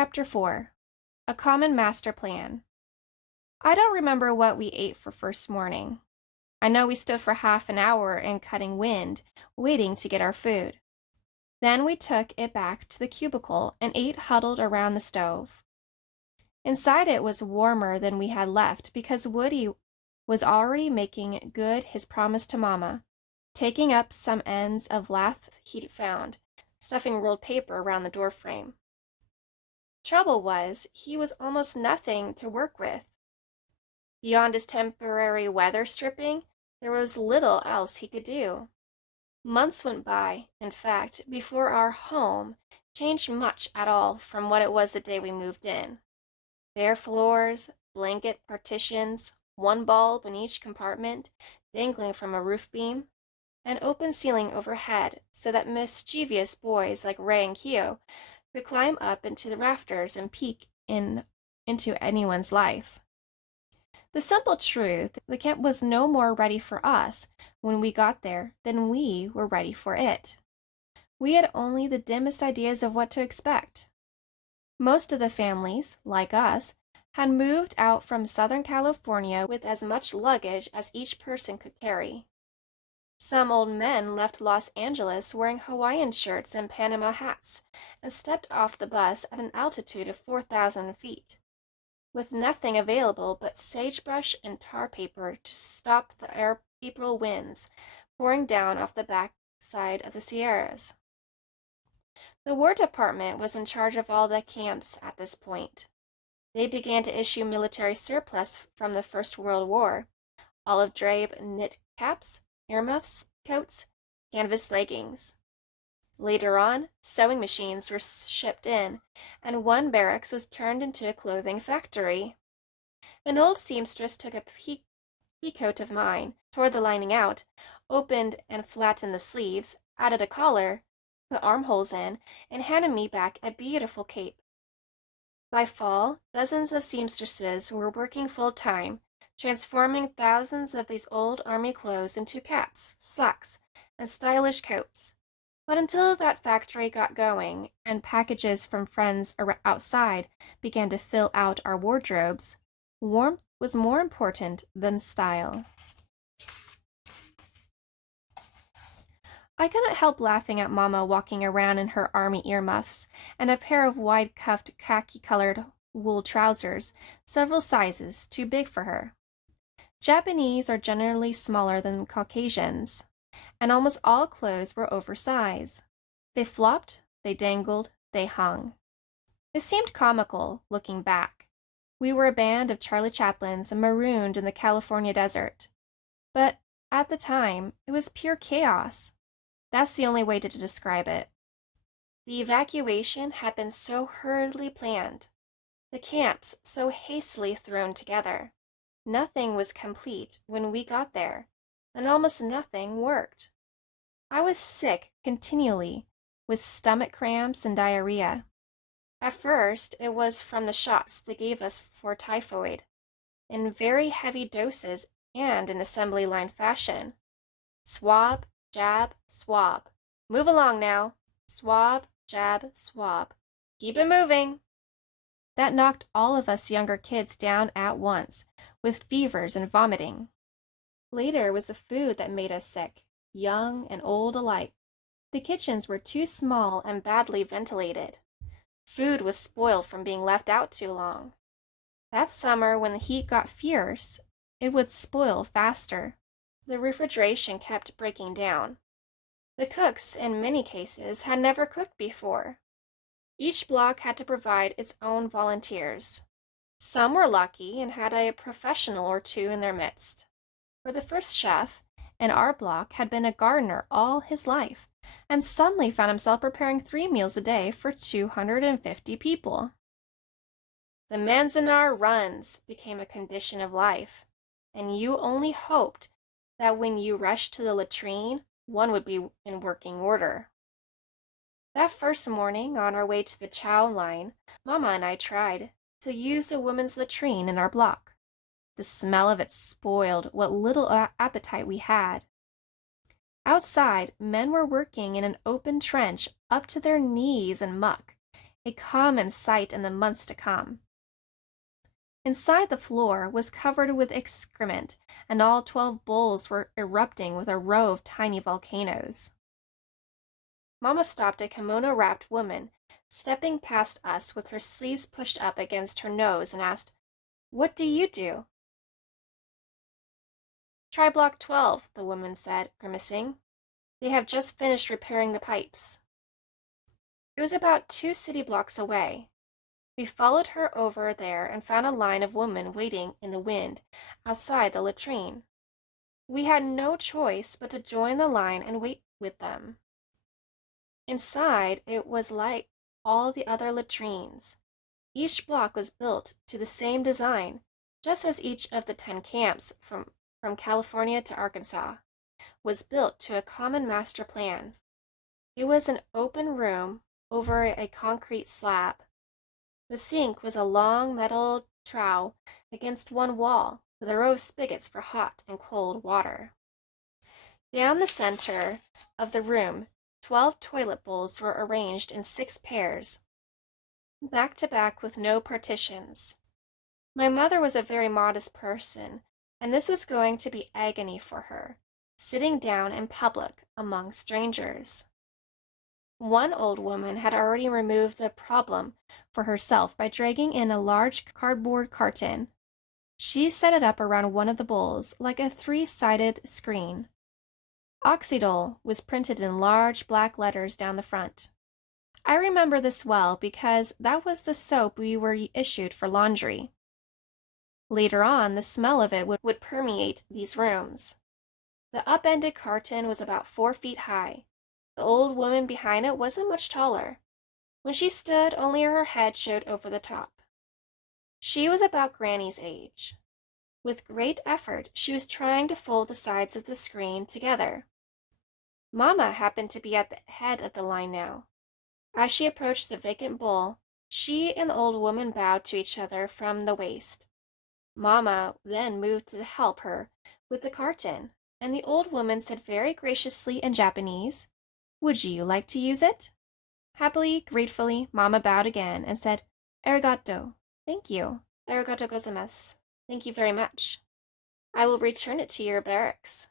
Chapter 4. A Common Master Plan. I don't remember what we ate for first morning. I know we stood for half an hour in cutting wind, waiting to get our food. Then we took it back to the cubicle and ate huddled around the stove. Inside it was warmer than we had left because Woody was already making good his promise to Mama, taking up some ends of lath he'd found, stuffing rolled paper around the doorframe. Trouble was, he was almost nothing to work with. Beyond his temporary weather stripping, there was little else he could do. Months went by, in fact, before our home changed much at all from what it was the day we moved in. Bare floors, blanket partitions, one bulb in each compartment, dangling from a roof beam, an open ceiling overhead so that mischievous boys like Ray and Keo could climb up into the rafters and peek into anyone's life. The simple truth, the camp was no more ready for us when we got there than we were ready for it. We had only the dimmest ideas of what to expect. Most of the families, like us, had moved out from Southern California with as much luggage as each person could carry. Some old men left Los Angeles wearing Hawaiian shirts and Panama hats and stepped off the bus at an altitude of 4,000 feet, with nothing available but sagebrush and tar paper to stop the April winds pouring down off the backside of the Sierras. The War Department was in charge of all the camps at this point. They began to issue military surplus from the First World War, olive drab knit caps, earmuffs, coats, canvas leggings. Later on, sewing machines were shipped in, and one barracks was turned into a clothing factory. An old seamstress took a peacoat of mine, tore the lining out, opened and flattened the sleeves, added a collar, put armholes in, and handed me back a beautiful cape. By fall, dozens of seamstresses were working full-time, transforming thousands of these old army clothes into caps, slacks, and stylish coats. But until that factory got going and packages from friends outside began to fill out our wardrobes, warmth was more important than style. I couldn't help laughing at Mama walking around in her army earmuffs and a pair of wide-cuffed khaki-colored wool trousers, several sizes too big for her. Japanese are generally smaller than Caucasians, and almost all clothes were oversized. They flopped, they dangled, they hung. It seemed comical, looking back. We were a band of Charlie Chaplins marooned in the California desert. But at the time, it was pure chaos. That's the only way to describe it. The evacuation had been so hurriedly planned, the camps so hastily thrown together. Nothing was complete when we got there, and almost nothing worked. I was sick continually, with stomach cramps and diarrhea. At first, it was from the shots they gave us for typhoid, in very heavy doses and in assembly line fashion. Swab, jab, swab. Move along now. Swab, jab, swab. Keep it moving. That knocked all of us younger kids down at once, with fevers and vomiting. Later was the food that made us sick, young and old alike. The kitchens were too small and badly ventilated. Food was spoiled from being left out too long. That summer, when the heat got fierce, it would spoil faster. The refrigeration kept breaking down. The cooks, in many cases, had never cooked before. Each block had to provide its own volunteers. Some were lucky and had a professional or two in their midst. For the first chef in our block had been a gardener all his life, and suddenly found himself preparing 3 meals a day for 250 people. The Manzanar runs became a condition of life, and you only hoped that when you rushed to the latrine, one would be in working order. That first morning, on our way to the chow line, Mama and I tried to use the women's latrine in our block. The smell of it spoiled what little appetite we had. Outside, men were working in an open trench up to their knees in muck, a common sight in the months to come. Inside the floor was covered with excrement, and all 12 bowls were erupting with a row of tiny volcanoes. Mama stopped a kimono-wrapped woman stepping past us with her sleeves pushed up against her nose and asked, "What do you do?" "Try block 12, the woman said, grimacing. "They have just finished repairing the pipes." It was about 2 city blocks away. We followed her over there and found a line of women waiting in the wind outside the latrine. We had no choice but to join the line and wait with them. Inside, it was like all the other latrines. Each block was built to the same design, just as each of the 10 camps from California to Arkansas was built to a common master plan. It was an open room over a concrete slab. The sink was a long metal trough against one wall with a row of spigots for hot and cold water. Down the center of the room, 12 toilet bowls were arranged in 6 pairs, back to back with no partitions. My mother was a very modest person, and this was going to be agony for her, sitting down in public among strangers. One old woman had already removed the problem for herself by dragging in a large cardboard carton. She set it up around one of the bowls like a 3-sided screen. Oxydol was printed in large black letters down the front. I remember this well because that was the soap we were issued for laundry. Later on, the smell of it would permeate these rooms. The upended carton was about 4 feet high. The old woman behind it wasn't much taller. When she stood, only her head showed over the top. She was about Granny's age. With great effort, she was trying to fold the sides of the screen together. Mama happened to be at the head of the line now. As she approached the vacant bowl, she and the old woman bowed to each other from the waist. Mama then moved to help her with the carton, and the old woman said very graciously in Japanese, "Would you like to use it?" Happily, gratefully, Mama bowed again and said, "Arigato." "Thank you." "Arigato gozaimasu." "Thank you very much." "I will return it to your barracks."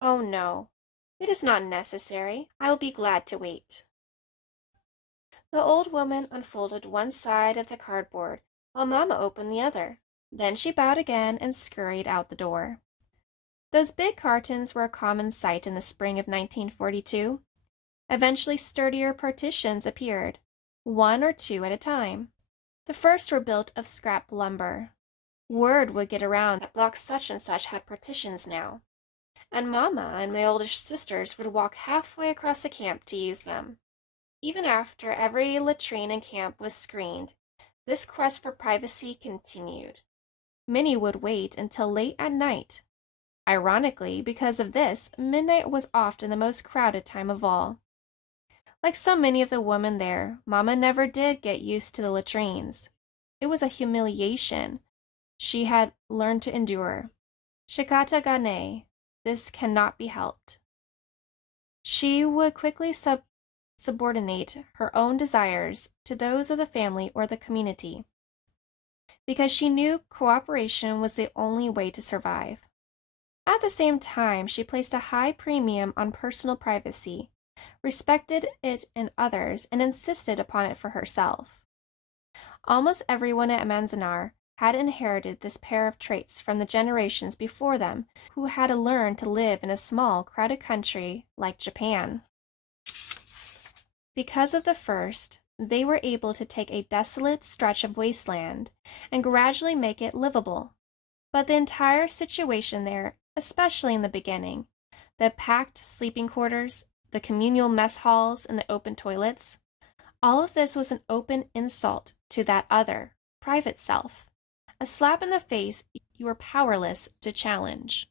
"Oh no, it is not necessary. I will be glad to wait." The old woman unfolded one side of the cardboard while Mama opened the other. Then she bowed again and scurried out the door. Those big cartons were a common sight in the spring of 1942. Eventually, sturdier partitions appeared, 1 or 2 at a time. The first were built of scrap lumber. Word would get around that block such and such had partitions now, and Mama and my older sisters would walk halfway across the camp to use them. Even after every latrine in camp was screened, this quest for privacy continued. Many would wait until late at night. Ironically, because of this, midnight was often the most crowded time of all. Like so many of the women there, Mama never did get used to the latrines. It was a humiliation she had learned to endure. Shikata ga ne, this cannot be helped. She would quickly subordinate her own desires to those of the family or the community, because she knew cooperation was the only way to survive. At the same time, she placed a high premium on personal privacy, respected it in others, and insisted upon it for herself. Almost everyone at Manzanar had inherited this pair of traits from the generations before them who had learned to live in a small, crowded country like Japan. Because of the first, they were able to take a desolate stretch of wasteland and gradually make it livable. But the entire situation there, especially in the beginning, the packed sleeping quarters, the communal mess halls, and the open toilets, all of this was an open insult to that other, private self, a slap in the face you were powerless to challenge.